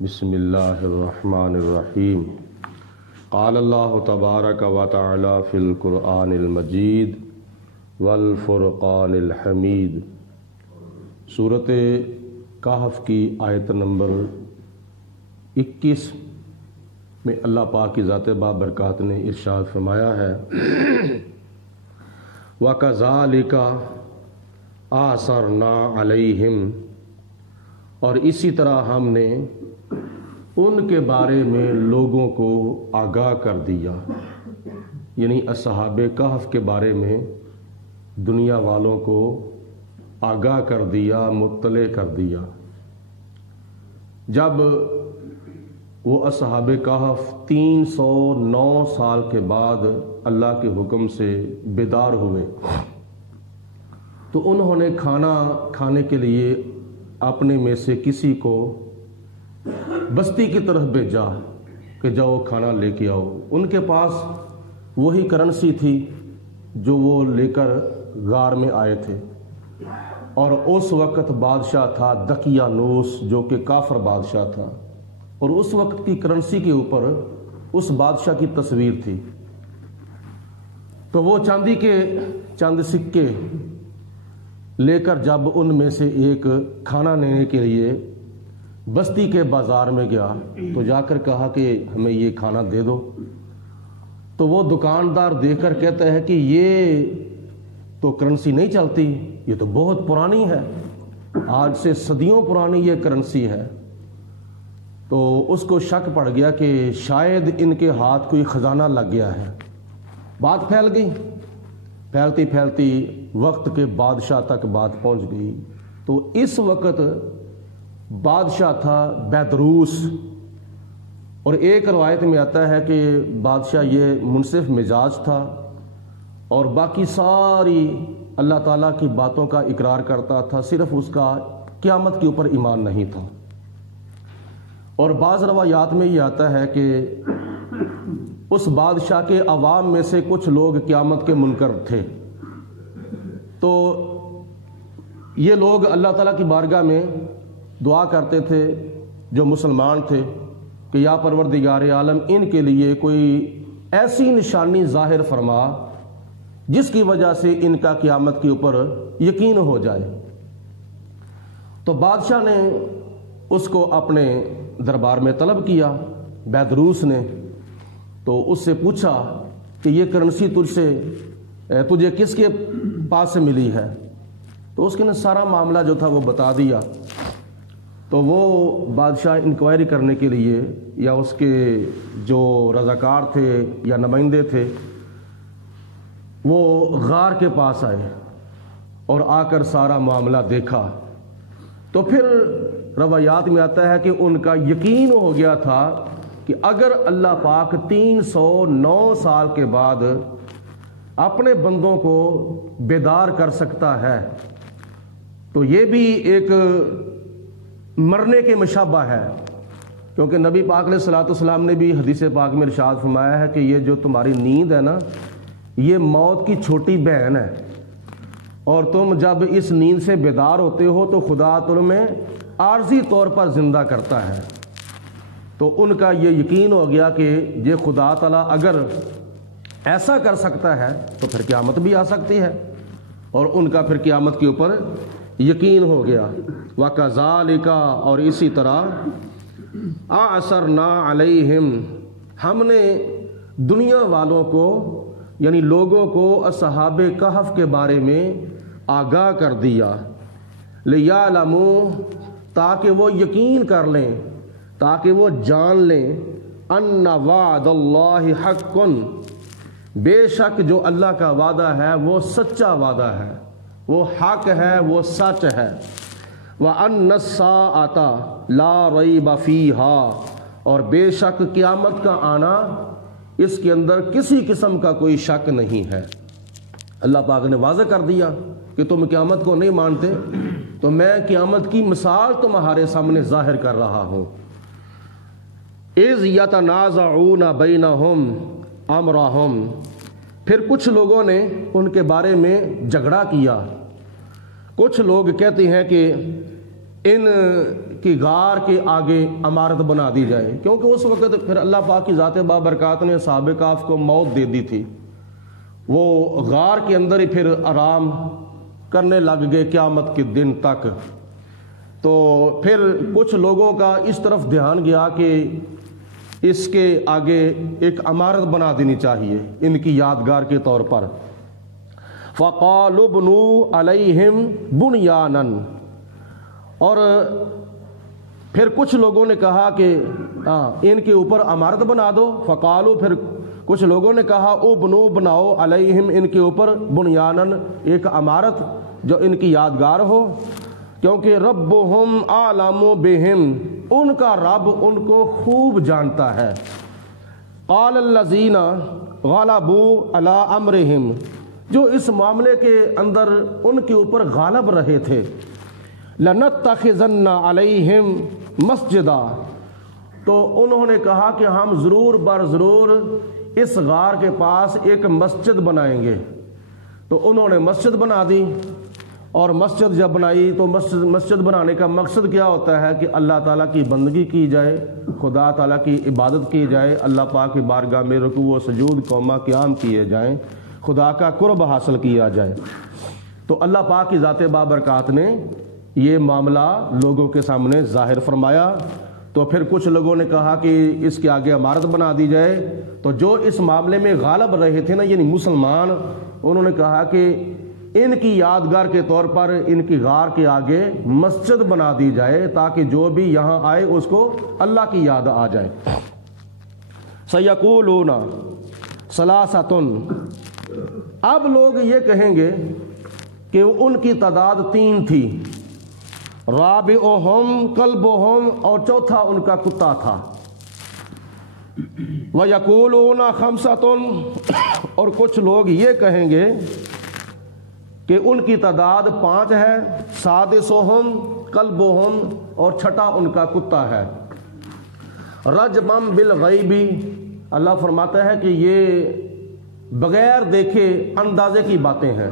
بسم اللہ الرحمن الرحیم قال اللہ تبارک و تعالی فی القرآن المجید والفرقان الحمید۔ سورۃ کہف کی آیت نمبر 21 میں اللہ پاک کی ذات بابرکات نے ارشاد فرمایا ہے وَكَذَلِكَ آثَرْنَا عَلَيْهِمْ، اور اسی طرح ہم نے ان کے بارے میں لوگوں کو آگاہ کر دیا، یعنی اصحاب کہف کے بارے میں دنیا والوں کو آگاہ کر دیا، مطلع کر دیا۔ جب وہ اصحاب کہف 309 سال کے بعد اللہ کے حکم سے بیدار ہوئے تو انہوں نے کھانا کھانے کے لیے اپنے میں سے کسی کو بستی کی طرف بھیجا کہ جاؤ کھانا لے کے آؤ۔ ان کے پاس وہی کرنسی تھی جو وہ لے کر غار میں آئے تھے، اور اس وقت بادشاہ تھا دقیانوس جو کہ کافر بادشاہ تھا، اور اس وقت کی کرنسی کے اوپر اس بادشاہ کی تصویر تھی۔ تو وہ چاندی کے چند سکے لے کر جب ان میں سے ایک کھانا لینے کے لیے بستی کے بازار میں گیا تو جا کر کہا کہ ہمیں یہ کھانا دے دو، تو وہ دکاندار دیکھ کر کہتا ہے کہ یہ تو کرنسی نہیں چلتی، یہ تو بہت پرانی ہے، آج سے صدیوں پرانی یہ کرنسی ہے۔ تو اس کو شک پڑ گیا کہ شاید ان کے ہاتھ کوئی خزانہ لگ گیا ہے۔ بات پھیل گئی، پھیلتی پھیلتی وقت کے بادشاہ تک بات پہنچ گئی۔ تو اس وقت بادشاہ تھا بیدروس، اور ایک روایت میں آتا ہے کہ بادشاہ یہ منصف مزاج تھا اور باقی ساری اللہ تعالیٰ کی باتوں کا اقرار کرتا تھا، صرف اس کا قیامت کے اوپر ایمان نہیں تھا۔ اور بعض روایات میں یہ آتا ہے کہ اس بادشاہ کے عوام میں سے کچھ لوگ قیامت کے منکر تھے، تو یہ لوگ اللہ تعالیٰ کی بارگاہ میں دعا کرتے تھے جو مسلمان تھے کہ یا پروردگار عالم ان کے لیے کوئی ایسی نشانی ظاہر فرما جس کی وجہ سے ان کا قیامت کے اوپر یقین ہو جائے۔ تو بادشاہ نے اس کو اپنے دربار میں طلب کیا، بیدروس نے، تو اس سے پوچھا کہ یہ کرنسی تجھے کس کے پاس سے ملی ہے؟ تو اس نے سارا معاملہ جو تھا وہ بتا دیا۔ تو وہ بادشاہ انکوائری کرنے کے لیے، یا اس کے جو رضاکار تھے یا نمائندے تھے، وہ غار کے پاس آئے اور آ کر سارا معاملہ دیکھا۔ تو پھر روایات میں آتا ہے کہ ان کا یقین ہو گیا تھا کہ اگر اللہ پاک 309 سال کے بعد اپنے بندوں کو بیدار کر سکتا ہے تو یہ بھی ایک مرنے کے مشابہ ہے، کیونکہ نبی پاک علیہ الصلوۃ والسلام نے بھی حدیث پاک میں ارشاد فرمایا ہے کہ یہ جو تمہاری نیند ہے نا، یہ موت کی چھوٹی بہن ہے، اور تم جب اس نیند سے بیدار ہوتے ہو تو خدا تمہیں عارضی طور پر زندہ کرتا ہے۔ تو ان کا یہ یقین ہو گیا کہ یہ خدا تعالیٰ اگر ایسا کر سکتا ہے تو پھر قیامت بھی آ سکتی ہے، اور ان کا پھر قیامت کے اوپر یقین ہو گیا۔ وَكَذَلِكَ، اور اسی طرح آثَرْنَا عَلَيْهِمْ، ہم نے دنیا والوں کو یعنی لوگوں کو اصحاب کہف کے بارے میں آگاہ کر دیا، لِيَعْلَمُوا، تاکہ وہ یقین کر لیں، تاکہ وہ جان لیں، أَنَّ وَعْدَ اللَّهِ حَقٌّ، بے شک جو اللہ کا وعدہ ہے وہ سچا وعدہ ہے، وہ حق ہے، وہ سچ ہے، وَأَنَّ السَّاعَةَ لَا رَيْبَ فِيهَا، اور بے شک قیامت کا آنا اس کے اندر کسی قسم کا کوئی شک نہیں ہے۔ اللہ پاک نے واضح کر دیا کہ تم قیامت کو نہیں مانتے، تو میں قیامت کی مثال تمہارے سامنے ظاہر کر رہا ہوں۔ اِذْ يَتَنَازَعُونَ بَيْنَهُمْ أَمْرَهُمْ، پھر کچھ لوگوں نے ان کے بارے میں جھگڑا کیا۔ کچھ لوگ کہتے ہیں کہ ان کی غار کے آگے عمارت بنا دی جائے، کیونکہ اس وقت پھر اللہ پاک کی ذات بابرکات نے اصحاب کہف کو موت دے دی تھی، وہ غار کے اندر ہی پھر آرام کرنے لگ گئے قیامت کے دن تک۔ تو پھر کچھ لوگوں کا اس طرف دھیان گیا کہ اس کے آگے ایک عمارت بنا دینی چاہیے ان کی یادگار کے طور پر۔ فَقَالُوا ابْنُوا عَلَيْهِمْ بُنْيَانًا، اور پھر کچھ لوگوں نے کہا کہ ان کے اوپر عمارت بنا دو۔ فقالو، پھر کچھ لوگوں نے کہا ابنو، بناؤ، علیہم، ان کے اوپر، بنیانن، ایک عمارت جو ان کی یادگار ہو، کیونکہ ربہم اعلم بہم، ان کا رب ان کو خوب جانتا ہے۔ قال الذین غلبوا علی امرہم، جو اس معاملے کے اندر ان کے اوپر غالب رہے تھے، لنتخذن علیہم مسجدا، تو انہوں نے کہا کہ ہم ضرور بر ضرور اس غار کے پاس ایک مسجد بنائیں گے۔ تو انہوں نے مسجد بنا دی، اور مسجد جب بنائی تو مسجد بنانے کا مقصد کیا ہوتا ہے کہ اللہ تعالیٰ کی بندگی کی جائے، خدا تعالیٰ کی عبادت کی جائے، اللہ پاک کی بارگاہ میں رکوع و سجود قومہ قیام کیے جائیں، خدا کا قرب حاصل کیا جائے۔ تو اللہ پاک کی ذات بابرکات نے یہ معاملہ لوگوں کے سامنے ظاہر فرمایا۔ تو پھر کچھ لوگوں نے کہا کہ اس کے آگے عمارت بنا دی جائے، تو جو اس معاملے میں غالب رہے تھے نا، یعنی مسلمان، انہوں نے کہا کہ ان کی یادگار کے طور پر ان کی غار کے آگے مسجد بنا دی جائے، تاکہ جو بھی یہاں آئے اس کو اللہ کی یاد آ جائے۔ سَيَقُولُونَ ثَلَاثَةٌ، اب لوگ یہ کہیں گے کہ ان کی تعداد 3 تھی، رابعہم کلبہم، اور چوتھا ان کا کتا تھا، وَيَقُولُونَ خَمْسَةٌ، اور کچھ لوگ یہ کہیں گے کہ ان کی تعداد 5 ہے، سادسہم کلبہم، اور چھٹا ان کا کتا ہے۔ رجمم بالغیب، اللہ فرماتا ہے کہ یہ بغیر دیکھے اندازے کی باتیں ہیں،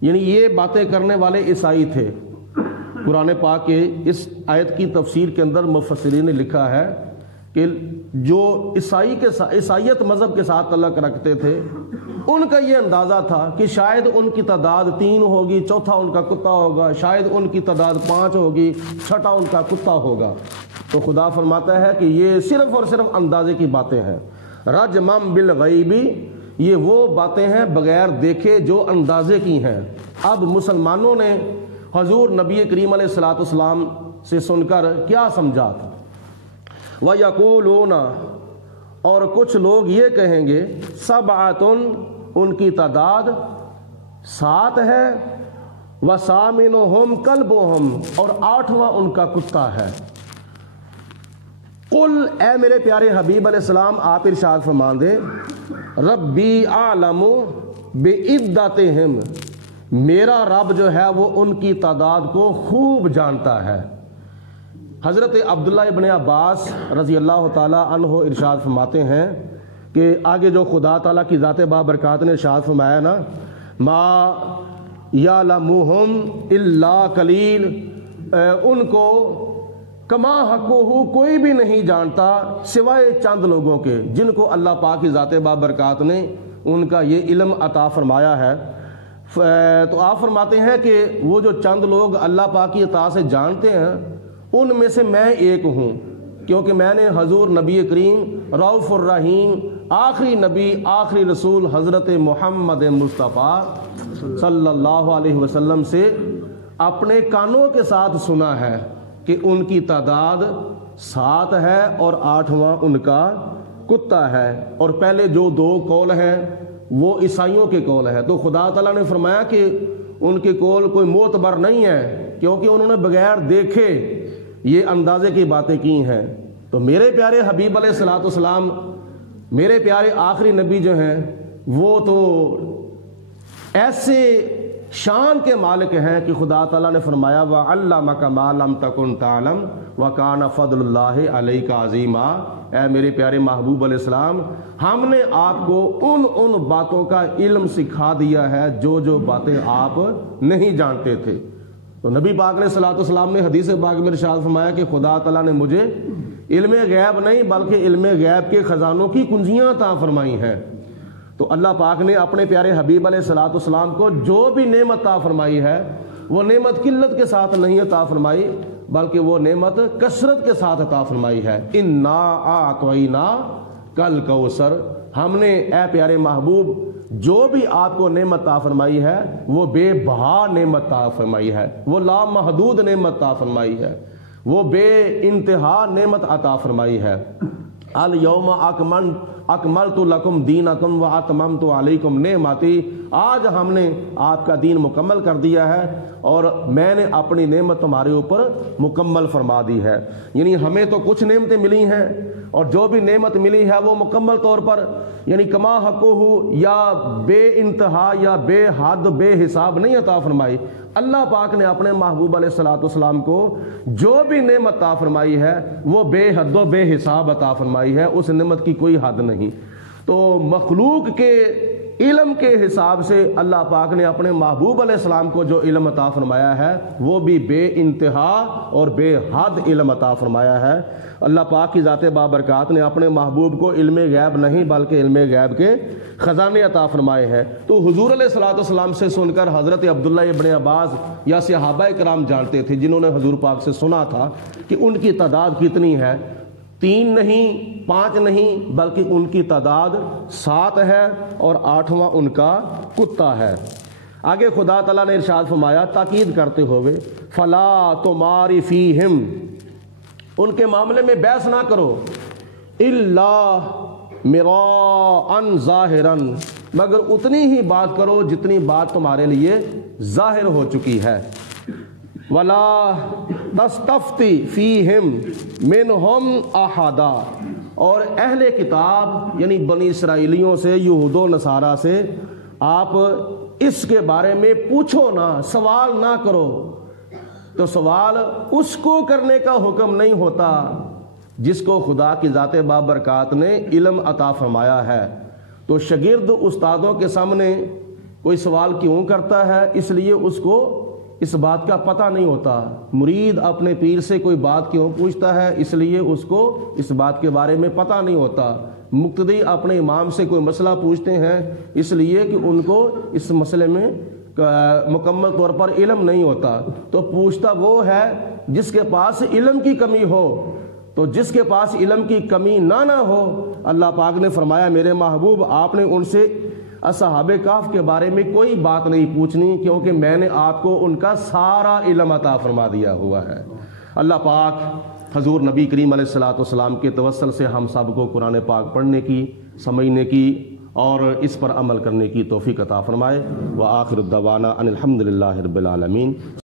یعنی یہ باتیں کرنے والے عیسائی تھے۔ قرآن پاک کے اس آیت کی تفسیر کے اندر مفسرین نے لکھا ہے کہ جو عیسائیت مذہب کے ساتھ تعلق رکھتے تھے، ان کا یہ اندازہ تھا کہ شاید ان کی تعداد 3 ہوگی، چوتھا ان کا کتا ہوگا، شاید ان کی تعداد 5 ہوگی، چھٹا ان کا کتا ہوگا۔ تو خدا فرماتا ہے کہ یہ صرف اور صرف اندازے کی باتیں ہیں۔ رجمم بالغیب، یہ وہ باتیں ہیں بغیر دیکھے جو اندازے کی ہیں۔ اب مسلمانوں نے حضور نبی کریم علیہ الصلوۃ والسلام سے سن کر کیا سمجھا تھا؟ وَيَقُولُونَ، اور کچھ لوگ یہ کہیں گے، سبعۃ، ان کی تعداد 7 ہے، وَثَامِنُهُمْ كَلْبُهُمْ، اور 8واں ان کا کتا ہے۔ قل، اے میرے پیارے حبیب علیہ السلام آپ ارشاد فرما دیں، ربی اعلم بعدتہم، میرا رب جو ہے وہ ان کی تعداد کو خوب جانتا ہے۔ حضرت عبداللہ ابن عباس رضی اللہ تعالیٰ عنہ ارشاد فرماتے ہیں کہ آگے جو خدا تعالیٰ کی ذات بابرکات نے ارشاد فرمایا نا، ما یعلمہم الا قلیل، ان کو کما حقہ کوئی بھی نہیں جانتا سوائے چند لوگوں کے، جن کو اللہ پاک کی ذات بابرکات نے ان کا یہ علم عطا فرمایا ہے۔ تو آپ فرماتے ہیں کہ وہ جو چند لوگ اللہ پاک کی عطا سے جانتے ہیں، ان میں سے میں ایک ہوں، کیونکہ میں نے حضور نبی کریم رؤوف الرحیم آخری نبی آخری رسول حضرت محمد مصطفیٰ صلی اللہ علیہ وسلم سے اپنے کانوں کے ساتھ سنا ہے کہ ان کی تعداد 7 ہے اور 8واں ان کا کتا ہے۔ اور پہلے جو 2 قول ہیں وہ عیسائیوں کے قول ہے، تو خدا تعالیٰ نے فرمایا کہ ان کے قول کوئی معتبر نہیں ہے، کیونکہ انہوں نے بغیر دیکھے یہ اندازے کی باتیں کی ہیں۔ تو میرے پیارے حبیب علیہ الصلوۃ والسلام، میرے پیارے آخری نبی جو ہیں، وہ تو ایسے شان کے مالک ہیں کہ خدا تعالیٰ نے فرمایا وَعَلَّمَكَ مَا لَمْ تَكُنْ تَعْلَمْ وَكَانَ فَضْلُ اللَّهِ عَلَيْكَ عَظِيمًا، اے میرے پیارے محبوب علیہ السلام، ہم نے آپ کو ان باتوں کا علم سکھا دیا ہے جو باتیں آپ نہیں جانتے تھے۔ تو نبی پاک نے صلی اللہ علیہ وسلم نے حدیث پاک میں ارشاد فرمایا کہ خدا تعالیٰ نے مجھے علم غیب نہیں بلکہ علم غیب کے خزانوں کی کنجیاں عطا فرمائی ہیں۔ تو اللہ پاک نے اپنے پیارے حبیب علیہ الصلوۃ والسلام کو جو بھی نعمت عطا فرمائی ہے وہ نعمت قلت کے ساتھ نہیں عطا فرمائی بلکہ وہ نعمت کثرت کے ساتھ عطا فرمائی ہے۔ انا اعطینا کل کوثر، ہم نے اے پیارے محبوب جو بھی آپ کو نعمت عطا فرمائی ہے وہ بے بہا نعمت عطا فرمائی ہے، وہ لامحدود نعمت عطا فرمائی ہے، وہ بے انتہا نعمت عطا فرمائی ہے۔ الیوم اکملت لکم دینکم واتممت علیکم نعمتی، آج ہم نے آپ کا دین مکمل کر دیا ہے اور میں نے اپنی نعمت تمہارے اوپر مکمل فرما دی ہے۔ یعنی ہمیں تو کچھ نعمتیں ملی ہیں اور جو بھی نعمت ملی ہے وہ مکمل طور پر یعنی کما حقہ یا بے انتہا یا بے حد بے حساب نہیں عطا فرمائی۔ اللہ پاک نے اپنے محبوب علیہ الصلوۃ والسلام کو جو بھی نعمت عطا فرمائی ہے وہ بے حد و بے حساب عطا فرمائی ہے، اس نعمت کی کوئی حد نہیں۔ تو مخلوق کے علم کے حساب سے اللہ پاک نے اپنے محبوب علیہ السلام کو جو علم عطا فرمایا ہے وہ بھی بے انتہا اور بے حد علم عطا فرمایا ہے۔ اللہ پاک کی ذات بابرکات نے اپنے محبوب کو علم غیب نہیں بلکہ علم غیب کے خزانے عطا فرمائے ہیں۔ تو حضور علیہ الصلوۃ والسلام سے سن کر حضرت عبداللہ ابن عباس یا صحابہ کرام جانتے تھے جنہوں نے حضور پاک سے سنا تھا کہ ان کی تعداد کتنی ہے، 3 نہیں 5 نہیں بلکہ ان کی تعداد 7 ہے اور 8واں ان کا کتا ہے۔ آگے خدا تعالیٰ نے ارشاد فرمایا تاکید کرتے ہوئے فلا تماری فیہم، ان کے معاملے میں بحث نہ کرو، الا مراء ظاہرا، مگر اتنی ہی بات کرو جتنی بات تمہارے لیے ظاہر ہو چکی ہے، ولا تستفتی فیہم منہم احدا، اور اہل کتاب یعنی بنی اسرائیلیوں سے یہود و نصارہ سے آپ اس کے بارے میں پوچھو نہ، سوال نہ کرو۔ تو سوال اس کو کرنے کا حکم نہیں ہوتا جس کو خدا کی ذات بابرکات نے علم عطا فرمایا ہے۔ تو شاگرد استادوں کے سامنے کوئی سوال کیوں کرتا ہے؟ اس لیے اس کو اس بات کا پتہ نہیں ہوتا۔ مرید اپنے پیر سے کوئی بات کیوں پوچھتا ہے؟ اس لیے اس کو اس بات کے بارے میں پتہ نہیں ہوتا۔ مقتدی اپنے امام سے کوئی مسئلہ پوچھتے ہیں اس لیے کہ ان کو اس مسئلے میں مکمل طور پر علم نہیں ہوتا۔ تو پوچھتا وہ ہے جس کے پاس علم کی کمی ہو۔ تو جس کے پاس علم کی کمی نہ ہو، اللہ پاک نے فرمایا میرے محبوب آپ نے ان سے اصحاب کہف کے بارے میں کوئی بات نہیں پوچھنی، کیونکہ میں نے آپ کو ان کا سارا علم عطا فرما دیا ہوا ہے۔ اللہ پاک حضور نبی کریم علیہ الصلوۃ والسلام کے توسل سے ہم سب کو قرآن پاک پڑھنے کی، سمجھنے کی اور اس پر عمل کرنے کی توفیق عطا فرمائے۔ وآخر الدعوانا ان الحمد للہ رب العالمین۔